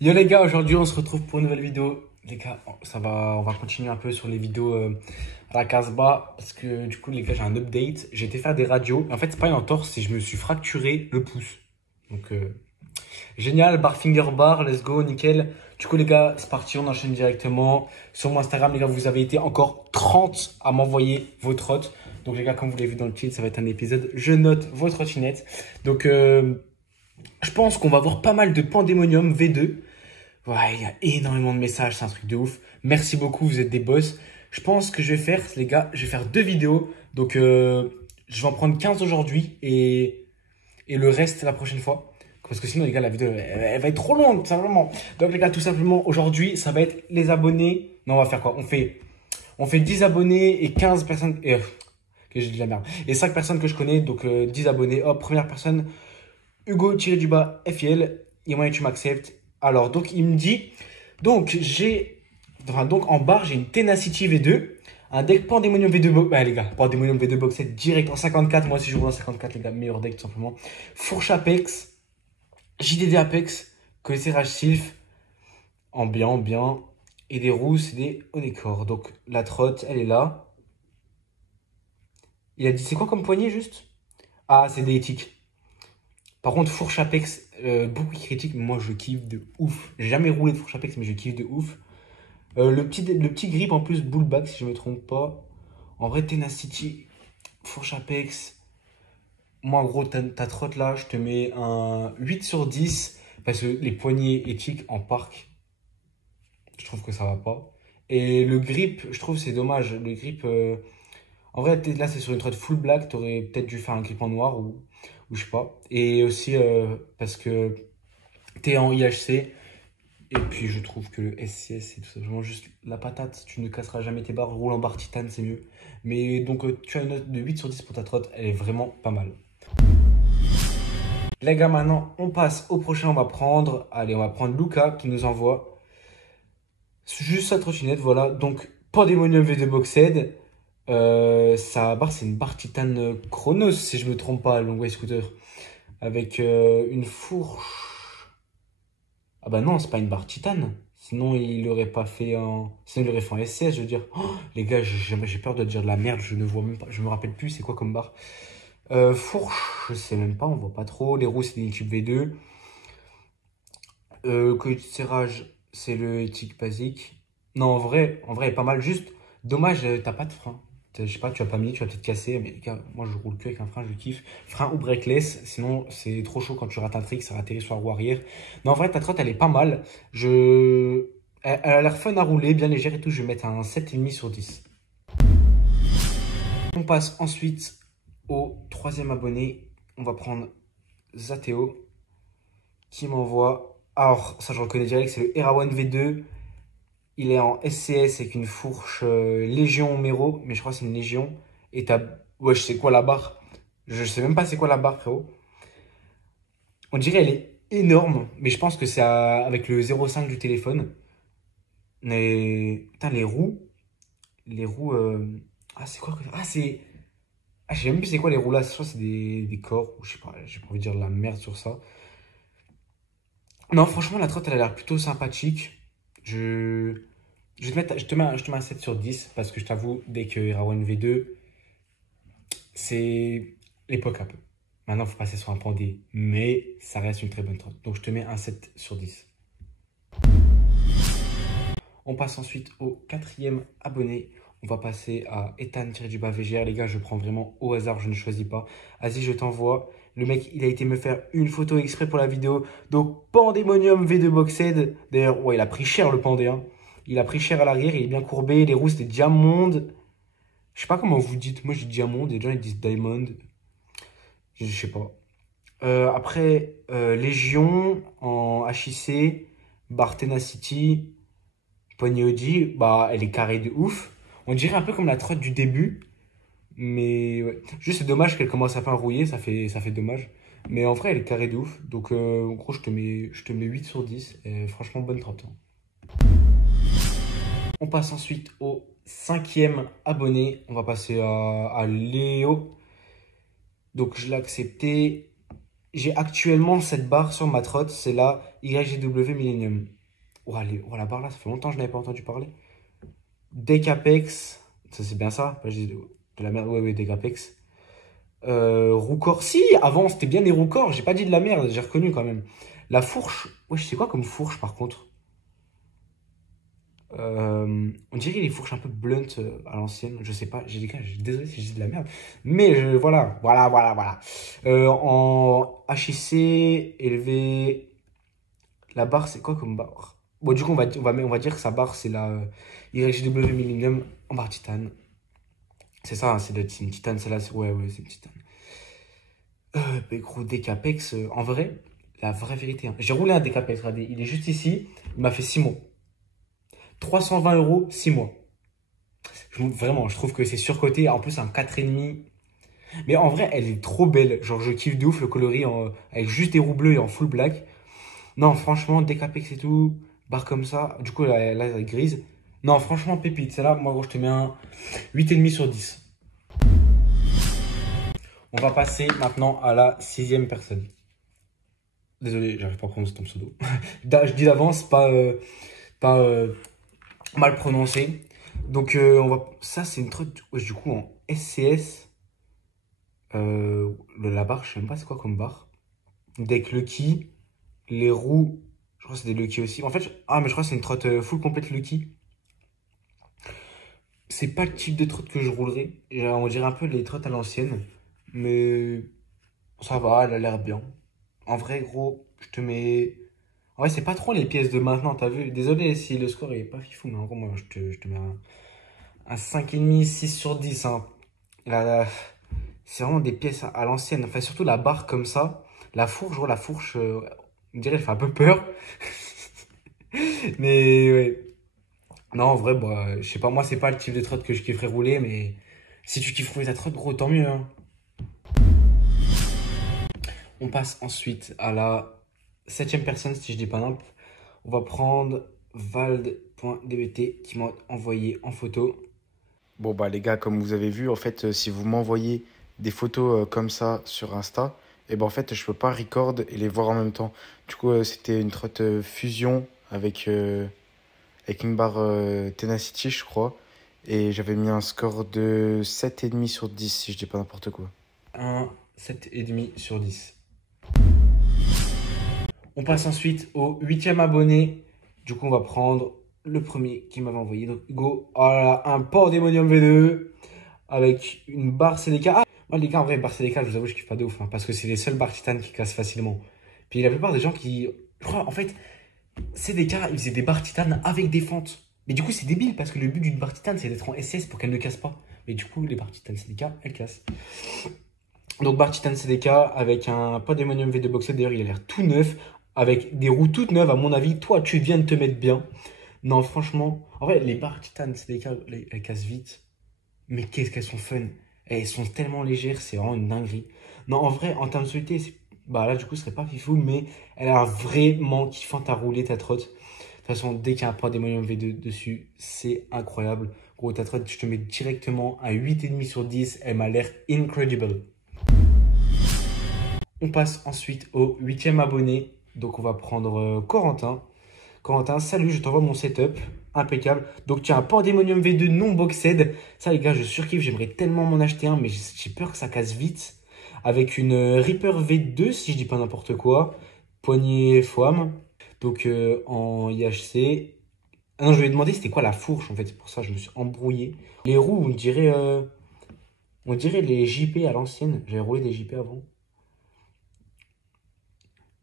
Yo les gars, aujourd'hui on se retrouve pour une nouvelle vidéo. Les gars, on va continuer un peu sur les vidéos à la Casbah parce que du coup les gars j'ai un update. J'ai été faire des radios. En fait c'est pas une entorse, c'est que je me suis fracturé le pouce. Donc génial, Barfinger Bar, let's go, nickel. Du coup les gars, c'est parti, on enchaîne directement. Sur mon Instagram les gars, vous avez été encore 30 à m'envoyer vos trottes. Donc les gars, comme vous l'avez vu dans le titre, ça va être un épisode Je note vos trottinettes. Donc je pense qu'on va voir pas mal de Pandemonium V2. Ouais, il y a énormément de messages, c'est un truc de ouf. Merci beaucoup, vous êtes des boss. Je pense que je vais faire, les gars, je vais faire 2 vidéos. Donc, je vais en prendre 15 aujourd'hui et le reste la prochaine fois. Parce que sinon, les gars, la vidéo, elle va être trop longue, tout simplement. Donc, les gars, tout simplement, aujourd'hui, ça va être les abonnés. Non, on va faire quoi? On fait 10 abonnés et 15 personnes. Que j'ai dit la merde. Et 5 personnes que je connais. Donc, 10 abonnés. Hop, première personne. Hugo-du-bas FIL, et moi tu m'acceptes. Alors, donc il me dit, donc en barre, j'ai une Tenacity V2, un deck Pandemonium V2 box, les gars, Pandemonium V2 box set direct en 54, moi aussi je roule en 54 les gars, meilleur deck tout simplement. Fourche Apex, JDD Apex, Coessérage Sylph, en bien, et des rousses et des Onécor. Donc la trotte, elle est là. Il a dit, c'est quoi comme poignée juste? Ah, c'est des éthiques. Par contre, fourche Apex, beaucoup qui critiquent, mais moi je kiffe de ouf. J'ai jamais roulé de fourche Apex, mais je kiffe de ouf. Le petit grip en plus, bullback si je me trompe pas. En vrai, Tenacity, fourche Apex. Moi, en gros, ta trotte là, je te mets un 8 sur 10 parce que les poignées éthiques en parc, je trouve que ça va pas. Et le grip, je trouve c'est dommage. Le grip, en vrai, là c'est sur une trotte full black, t'aurais peut-être dû faire un grip en noir ou je sais pas. Et aussi parce que t'es en IHC. Et puis je trouve que le SCS c'est tout simplement juste la patate. Tu ne casseras jamais tes barres. Roule en barre titane, c'est mieux. Mais donc tu as une note de 8 sur 10 pour ta trotte. Elle est vraiment pas mal. Les gars, maintenant on passe au prochain. On va prendre, allez, on va prendre Luca qui nous envoie juste sa trottinette. Voilà. Donc Pandemonium V2 Boxed. Sa barre c'est une barre titane Chronos si je me trompe pas. Longway Scooter. Avec une fourche. Ah bah non, c'est pas une barre titane. Sinon, il l'aurait pas fait en. Sinon, il l'aurait fait en SS, je veux dire. Oh, les gars, j'ai peur de dire de la merde, je ne vois même pas. Je me rappelle plus c'est quoi comme barre. Fourche, je sais même pas, on voit pas trop. Les roues, c'est des tubes V2. Colis de serrage, c'est le éthique basique. Non, en vrai, il est pas mal. Juste, dommage, t'as pas de frein. Je sais pas, tu as pas mis, tu vas peut-être casser. Mais les gars, moi, je roule que avec un frein, je kiffe. Frein ou breakless, sinon, c'est trop chaud quand tu rates un trick, ça atterrit sur la roue arrière. Non, en vrai, ta trotte, elle est pas mal. Elle a l'air fun à rouler, bien légère et tout. Je vais mettre un 7,5 sur 10. On passe ensuite au troisième abonné. On va prendre Zateo qui m'envoie. Alors, ça, je reconnais direct, c'est le Erawan V2. Il est en SCS avec une fourche Légion Mero, mais je crois que c'est une Légion. Et t'as. Ouais, je sais quoi la barre. Je sais même pas c'est quoi la barre, frérot. On dirait elle est énorme, mais je pense que c'est avec le 0,5 du téléphone. Mais. Putain, les roues. Les roues. Ah, c'est quoi Ah, c'est. Ah, je sais même plus c'est quoi les roues là. Je crois que c'est des corps, ou je sais pas, j'ai pas envie de dire de la merde sur ça. Non, franchement, la trotte, elle a l'air plutôt sympathique. Je. Je te mets un 7 sur 10 parce que je t'avoue, dès que Erawan V2, c'est l'époque un peu. Maintenant, il faut passer sur un pandé, mais ça reste une très bonne trotte. Donc, je te mets un 7 sur 10. On passe ensuite au quatrième abonné. On va passer à Ethan-VGR. Les gars, je prends vraiment au hasard, je ne choisis pas. Vas-y, je t'envoie. Le mec, il a été me faire une photo exprès pour la vidéo. Donc, Pandemonium V2 Boxed. D'ailleurs, ouais, il a pris cher le pandé, hein. Il a pris cher à l'arrière, il est bien courbé. Les roues, c'était Diamond. Je sais pas comment vous dites. Moi, je dis Diamond. Les gens, ils disent Diamond. Je sais pas. Après, Légion en HIC. Bar Tenacity. Poignée Audi. Bah, elle est carrée de ouf. On dirait un peu comme la trotte du début. Mais ouais. Juste, c'est dommage qu'elle commence à pas rouiller. Ça fait dommage. Mais en vrai, elle est carrée de ouf. Donc, en gros, je te mets 8 sur 10. Et franchement, bonne trotte, hein. On passe ensuite au cinquième abonné. On va passer à Léo. Donc je l'ai accepté. J'ai actuellement cette barre sur ma trotte, c'est la YGW Millennium. Oh, oh, la barre là, ça fait longtemps que je n'avais pas entendu parler. Decapex, ça c'est bien ça, pas juste de la merde, ouais, ouais, Decapex. Roucor, si, avant c'était bien des Roucor, j'ai pas dit de la merde, j'ai reconnu quand même. La fourche, ouais, je sais quoi comme fourche par contre. On dirait les fourches un peu blunt à l'ancienne, je sais pas, j'ai des gars, désolé si je dis de la merde, mais voilà. En HIC élevé, la barre c'est quoi comme barre? Bon, du coup, on va dire que sa barre c'est la YGW Millennium en barre titane. C'est ça, hein, c'est une titane, celle-là, ouais, ouais, c'est une titane. Mais gros, Decapex, en vrai, la vraie vérité, hein. J'ai roulé un Decapex, regardez, il est juste ici, il m'a fait 6 mois. 320 euros, 6 mois. Vraiment, je trouve que c'est surcoté. En plus, un 4,5. Mais en vrai, elle est trop belle. Genre, je kiffe de ouf le coloris avec juste des roues bleues et en full black. Non, franchement, Decapex et tout, barre comme ça. Du coup, là, elle est grise. Non, franchement, pépite. Celle-là, moi, gros, je te mets un 8,5 sur 10. On va passer maintenant à la sixième personne. Désolé, j'arrive pas à prononcer ton pseudo. Je dis d'avance, pas mal prononcé. Donc, ça, c'est une truc, ouais, du coup, en SCS. La barre, je sais même pas c'est quoi comme barre. Deck Lucky, les roues, je crois que c'est des Lucky aussi. En fait, mais je crois que c'est une trotte full complète Lucky. C'est pas le type de trotte que je roulerais. On dirait un peu les trottes à l'ancienne. Mais ça va, elle a l'air bien. En vrai, gros, je te mets. En vrai, c'est pas trop les pièces de maintenant, t'as vu? Désolé si le score est pas fifou, mais en gros, moi, je te mets un 5,5, 6 sur 10, hein. La, C'est vraiment des pièces à l'ancienne. Enfin, surtout la barre comme ça. La fourche, je vois la fourche, on dirait, elle fait un peu peur. Mais ouais. Non, en vrai, bah, je sais pas, moi, c'est pas le type de trotte que je kifferais rouler, mais si tu kiffes rouler ta trotte, gros, tant mieux, hein. On passe ensuite à la septième personne, si je dis pas n'importe. On va prendre vald.dbt qui m'a envoyé en photo. Bon, bah, les gars, comme vous avez vu, en fait, si vous m'envoyez des photos comme ça sur Insta, et ben en fait, je peux pas record et les voir en même temps. Du coup, c'était une trotte fusion avec une barre Tenacity, je crois. Et j'avais mis un score de 7,5 sur 10, si je dis pas n'importe quoi. Un 7,5 sur 10. On passe ensuite au huitième abonné. Du coup, on va prendre le premier qui m'avait envoyé. Donc, Hugo, voilà, un Pandemonium V2 avec une barre CDK. Ah, moi, les gars, en vrai, barre CDK, je vous avoue, je kiffe pas de ouf, hein, parce que c'est les seules barres titane qui cassent facilement. Puis la plupart des gens qui. Je crois, en fait, CDK, ils faisaient des barres titane avec des fentes. Mais du coup, c'est débile parce que le but d'une barre titane, c'est d'être en SS pour qu'elle ne casse pas. Mais du coup, les barres titane CDK, elles cassent. Donc, barre titane CDK avec un Pandemonium V2 boxé. D'ailleurs, il a l'air tout neuf. Avec des roues toutes neuves, à mon avis. Toi, tu viens de te mettre bien. Non, franchement. En vrai, les barres titane CDK, elles cassent vite. Mais qu'est-ce qu'elles sont fun. Elles sont tellement légères, c'est vraiment une dinguerie. Non, en vrai, en termes de solidité, bah là, du coup, ce serait pas fifou, mais elle a vraiment kiffante à rouler ta trotte. De toute façon, dès qu'il y a un Pandemonium V2 dessus, c'est incroyable. Gros, ta trotte, je te mets directement à 8,5 sur 10. Elle m'a l'air incredible. On passe ensuite au huitième abonné. Donc, on va prendre Corentin. Corentin, salut, je t'envoie mon setup. Impeccable. Donc, tu as un Pandemonium V2 non boxed. Ça, les gars, je surkiffe. J'aimerais tellement m'en acheter un, mais j'ai peur que ça casse vite. Avec une Reaper V2, si je dis pas n'importe quoi. Poignée FOAM. Donc, en IHC. Ah non, je lui ai demandé c'était quoi la fourche, en fait. C'est pour ça que je me suis embrouillé. Les roues, on dirait les JP à l'ancienne. J'avais roulé des JP avant.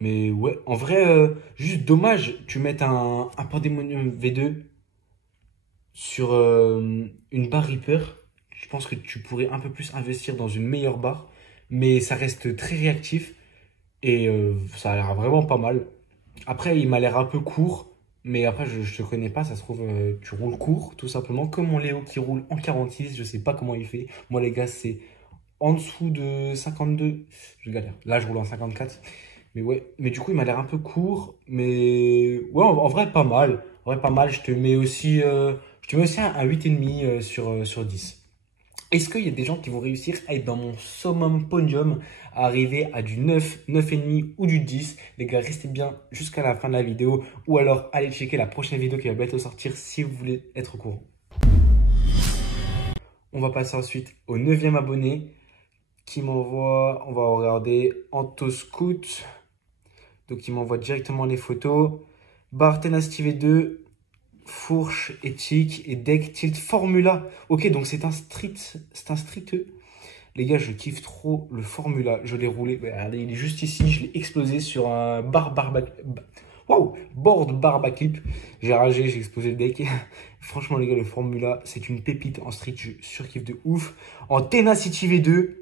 Mais ouais, en vrai, juste dommage, tu mettes un Pandemonium V2 sur une barre Reaper. Je pense que tu pourrais un peu plus investir dans une meilleure barre. Mais ça reste très réactif et ça a l'air vraiment pas mal. Après, il m'a l'air un peu court. Mais après, je te connais pas, ça se trouve, tu roules court, tout simplement. Comme mon Léo qui roule en 46, je sais pas comment il fait. Moi, les gars, c'est en dessous de 52. Je galère. Là, je roule en 54. Mais ouais, mais du coup, il m'a l'air un peu court. Mais ouais, en vrai, pas mal. En vrai, pas mal. Je te mets aussi un 8,5 sur 10. Est-ce qu'il y a des gens qui vont réussir à être dans mon summum podium, à arriver à du 9, 9,5 ou du 10? Les gars, restez bien jusqu'à la fin de la vidéo ou alors allez checker la prochaine vidéo qui va bientôt sortir si vous voulez être au courant. On va passer ensuite au 9e abonné qui m'envoie, on va regarder Antoscout. Donc il m'envoie directement les photos. Bar Tenacity V2, fourche, éthique et deck tilt Formula. Ok, donc c'est un streeteux. Les gars, je kiffe trop le Formula. Je l'ai roulé. Regardez, il est juste ici. Je l'ai explosé sur un board barba clip. J'ai ragé, j'ai explosé le deck. Franchement, les gars, le Formula, c'est une pépite en street. Je surkiffe de ouf. En Tenacity V2.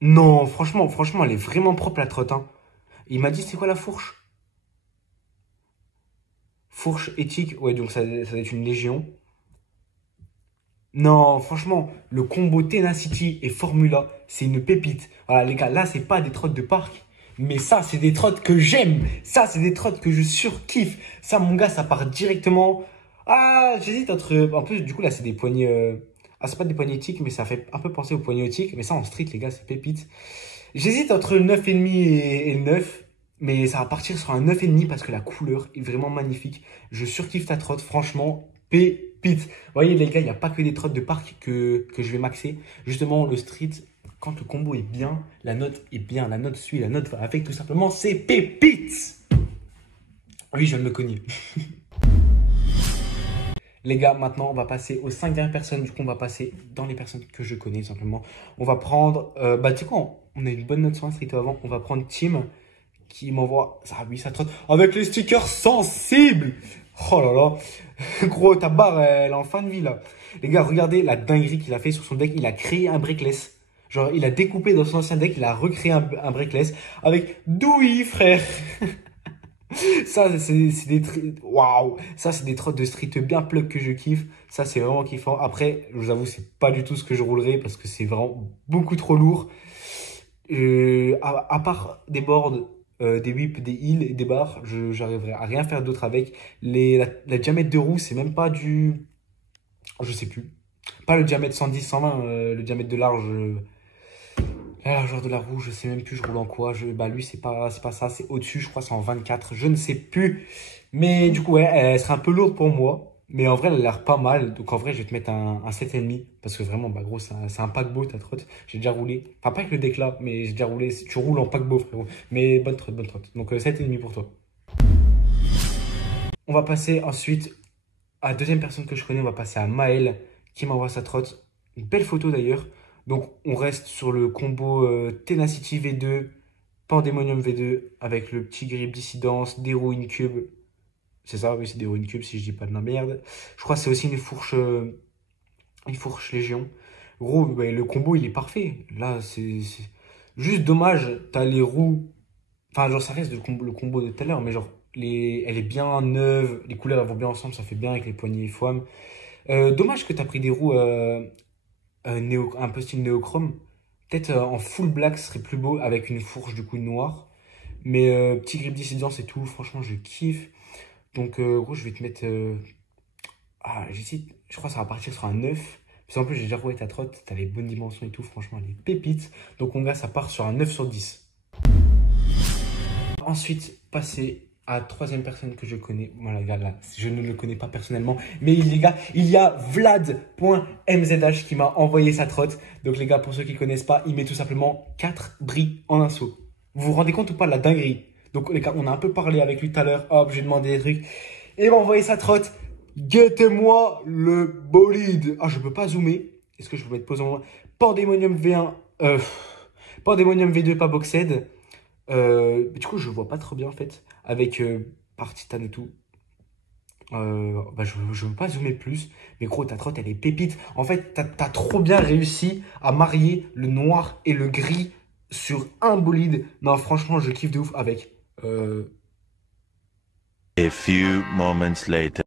Non, franchement, elle est vraiment propre la trotte, hein. Il m'a dit, c'est quoi la fourche? Fourche éthique. Ouais, donc ça va être une légion. Non, franchement, le combo Tenacity et Formula, c'est une pépite. Voilà, les gars, là, c'est pas des trottes de parc, mais ça, c'est des trottes que j'aime. Ça, c'est des trottes que je surkiffe. Ça, mon gars, ça part directement. Ah, j'hésite entre. En plus, du coup, là, c'est des poignées. Ah, c'est pas des poignées éthiques, mais ça fait un peu penser aux poignées éthiques. Mais ça, en street, les gars, c'est pépite. J'hésite entre le 9,5 et le 9. Mais ça va partir sur un 9,5 parce que la couleur est vraiment magnifique. Je surkiffe ta trotte, franchement, pépite. Vous voyez les gars, il n'y a pas que des trottes de parc que je vais maxer. Justement, le street, quand le combo est bien, la note est bien, la note suit, la note va avec, tout simplement, c'est pépite. Oui, je viens de me cogner. Les gars, maintenant, on va passer aux 5 dernières personnes. Du coup, on va passer dans les personnes que je connais, simplement. On va prendre, tu sais quoi, on a une bonne note sur un street avant. On va prendre Tim, qui m'envoie, ça, oui, ça trotte, avec les stickers sensibles. Oh là là, gros, ta barre, elle est en fin de vie, là. Les gars, regardez la dinguerie qu'il a fait sur son deck. Il a créé un breakless. Genre, il a découpé dans son ancien deck, il a recréé un breakless avec Douy, frère. Ça, c'est des waouh, ça, c'est des trottes de street bien plug que je kiffe. Ça, c'est vraiment kiffant. Après, je vous avoue, c'est pas du tout ce que je roulerai parce que c'est vraiment beaucoup trop lourd. À part des boards, des whips, des heals et des barres, j'arriverai à rien faire d'autre avec. La diamètre de roue, c'est même pas du. Je sais plus. Pas le diamètre 110, 120, le diamètre de large. La largeur de la roue, je sais même plus, je roule en quoi. Bah lui, c'est pas ça, c'est au-dessus, je crois, c'est en 24, je ne sais plus. Mais du coup, ouais, elle serait un peu lourde pour moi. Mais en vrai, elle a l'air pas mal. Donc en vrai, je vais te mettre un 7,5. Parce que vraiment, bah gros, c'est un paquebot, ta trotte. J'ai déjà roulé. Enfin, pas avec le deck là, mais j'ai déjà roulé. Tu roules en paquebot, frérot. Mais bonne trotte, bonne trotte. Donc 7,5 pour toi. On va passer ensuite à la deuxième personne que je connais. On va passer à Maël, qui m'envoie sa trotte. Une belle photo d'ailleurs. Donc on reste sur le combo Tenacity V2, Pandemonium V2, avec le petit grip dissidence, des roues Incube. C'est ça, oui, c'est des roues Incube si je dis pas de la merde. Je crois que c'est aussi une fourche Légion. Gros, bah, le combo il est parfait. Là, c'est juste dommage, t'as les roues. Enfin, genre, ça reste le combo de tout à l'heure, mais genre, elle est bien neuve, les couleurs elles vont bien ensemble, ça fait bien avec les poignées FOAM. Dommage que t'as pris des roues un peu style néochrome. Peut-être en full black ce serait plus beau avec une fourche du coup noire. Mais petit grip dissidence et tout, franchement, je kiffe. Donc, gros, je vais te mettre. Ah, j'hésite. Je crois que ça va partir sur un 9. Puis en plus, j'ai déjà roulé ta trotte. T'as les bonnes dimensions et tout. Franchement, elle est pépite. Donc, mon gars, ça part sur un 9 sur 10. Ensuite, passer à la troisième personne que je connais. Voilà, les gars, là, je ne le connais pas personnellement. Mais les gars, il y a Vlad.mzh qui m'a envoyé sa trotte. Donc, les gars, pour ceux qui ne connaissent pas, il met tout simplement 4 bris en un saut. Vous vous rendez compte ou pas de la dinguerie? Donc, les gars, on a un peu parlé avec lui tout à l'heure. Hop, j'ai demandé des trucs. Et il m'a envoyé sa trotte. Guettez-moi le bolide. Ah, je peux pas zoomer. Est-ce que je peux mettre pause en moins? Pandemonium V1. Pandemonium V2, pas boxed. Du coup, je vois pas trop bien en fait. Avec par Titan et tout. Bah, je veux pas zoomer plus. Mais gros, ta trotte, elle est pépite. En fait, t'as trop bien réussi à marier le noir et le gris sur un bolide. Non, franchement, je kiffe de ouf avec. A few moments later.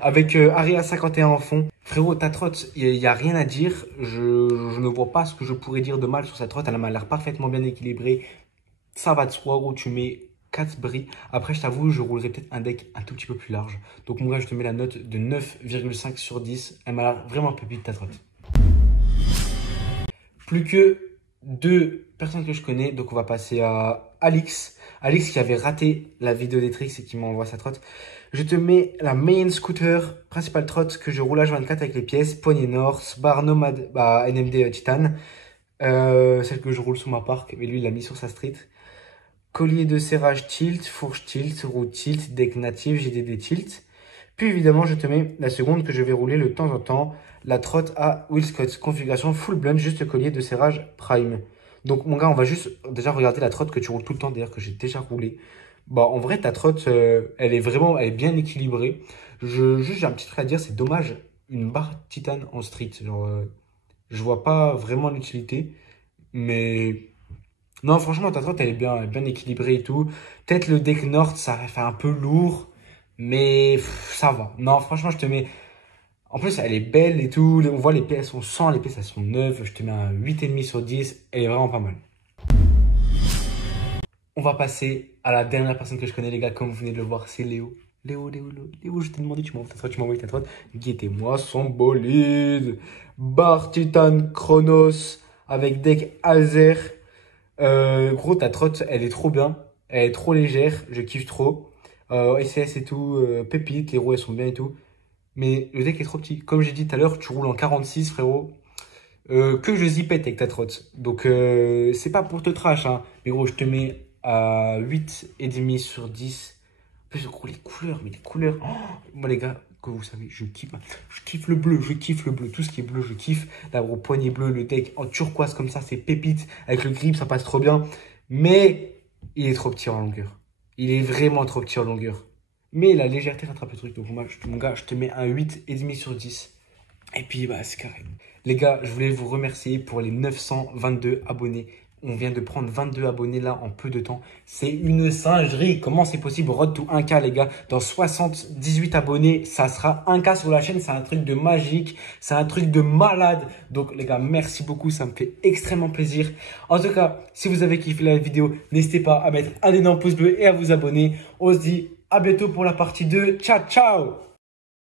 Avec Aria 51 en fond. Frérot, ta trotte, il n'y a rien à dire. Je ne vois pas ce que je pourrais dire de mal sur sa trotte. Elle m'a l'air parfaitement bien équilibrée. Ça va de soi, gros. Tu mets Catsbury. Après, je t'avoue, je roulerai peut-être un deck un tout petit peu plus large. Donc, mon gars, je te mets la note de 9,5 sur 10. Elle m'a l'air vraiment pépite ta trotte. Plus que 2 personnes que je connais. Donc, on va passer à Alix. Alix qui avait raté la vidéo des tricks et qui m'envoie sa trotte. Je te mets la main scooter, principale trotte que je roule H24 avec les pièces. Poignée North, barre nomade, NMD Titan. Celle que je roule sur ma parc, mais lui il l'a mis sur sa street. Collier de serrage tilt, fourche tilt, roue tilt, deck native, GDD tilt. Puis évidemment je te mets la seconde que je vais rouler de temps en temps, la trotte à Will Scott, configuration full blunt, juste collier de serrage prime. Donc mon gars, on va juste déjà regarder la trotte que tu roules tout le temps, d'ailleurs que j'ai déjà roulé. Bah en vrai ta trotte, elle est bien équilibrée. Juste j'ai un petit truc à dire, c'est dommage, une barre titane en street, genre... je vois pas vraiment l'utilité. Mais non, franchement, ta trotte, elle est bien équilibrée et tout. Peut-être le deck Nord, ça fait un peu lourd. Mais ça va. Non, franchement, je te mets... En plus, elle est belle et tout. On voit les pièces, elles sont 100, les pièces, elles sont 9. Je te mets un 8,5 sur 10. Elle est vraiment pas mal. On va passer à la dernière personne que je connais, les gars. Comme vous venez de le voir, c'est Léo. Léo, je t'ai demandé, tu m'envoies ta trotte. Guettez-moi son bolide. Bar Titan Chronos avec deck Alzer. Gros, ta trotte, elle est trop bien. Elle est trop légère. Je kiffe trop. SCS et tout. Pépite. Les roues, elles sont bien et tout. Mais le deck est trop petit. Comme j'ai dit tout à l'heure, tu roules en 46, frérot. Que je zipette avec ta trotte. Donc, c'est pas pour te trash, hein. Mais gros, je te mets à 8,5 sur 10. En plus, gros, les couleurs. Oh, moi, les gars, que vous savez, je kiffe le bleu. Tout ce qui est bleu, je kiffe. La gros poignée bleue, le deck en turquoise comme ça, c'est pépite. Avec le grip, ça passe trop bien. Mais il est trop petit en longueur. Il est vraiment trop petit en longueur. Mais la légèreté rattrape le truc. Donc, moi, mon gars, je te mets un 8,5 sur 10. Et puis, bah, c'est carré. Les gars, je voulais vous remercier pour les 922 abonnés. On vient de prendre 22 abonnés là en peu de temps. C'est une singerie. Comment c'est possible? Road to 1K, les gars. Dans 78 abonnés, ça sera 1K sur la chaîne. C'est un truc de magique. C'est un truc de malade. Donc, les gars, merci beaucoup. Ça me fait extrêmement plaisir. En tout cas, si vous avez kiffé la vidéo, n'hésitez pas à mettre un énorme pouce bleu et à vous abonner. On se dit à bientôt pour la partie 2. Ciao, ciao!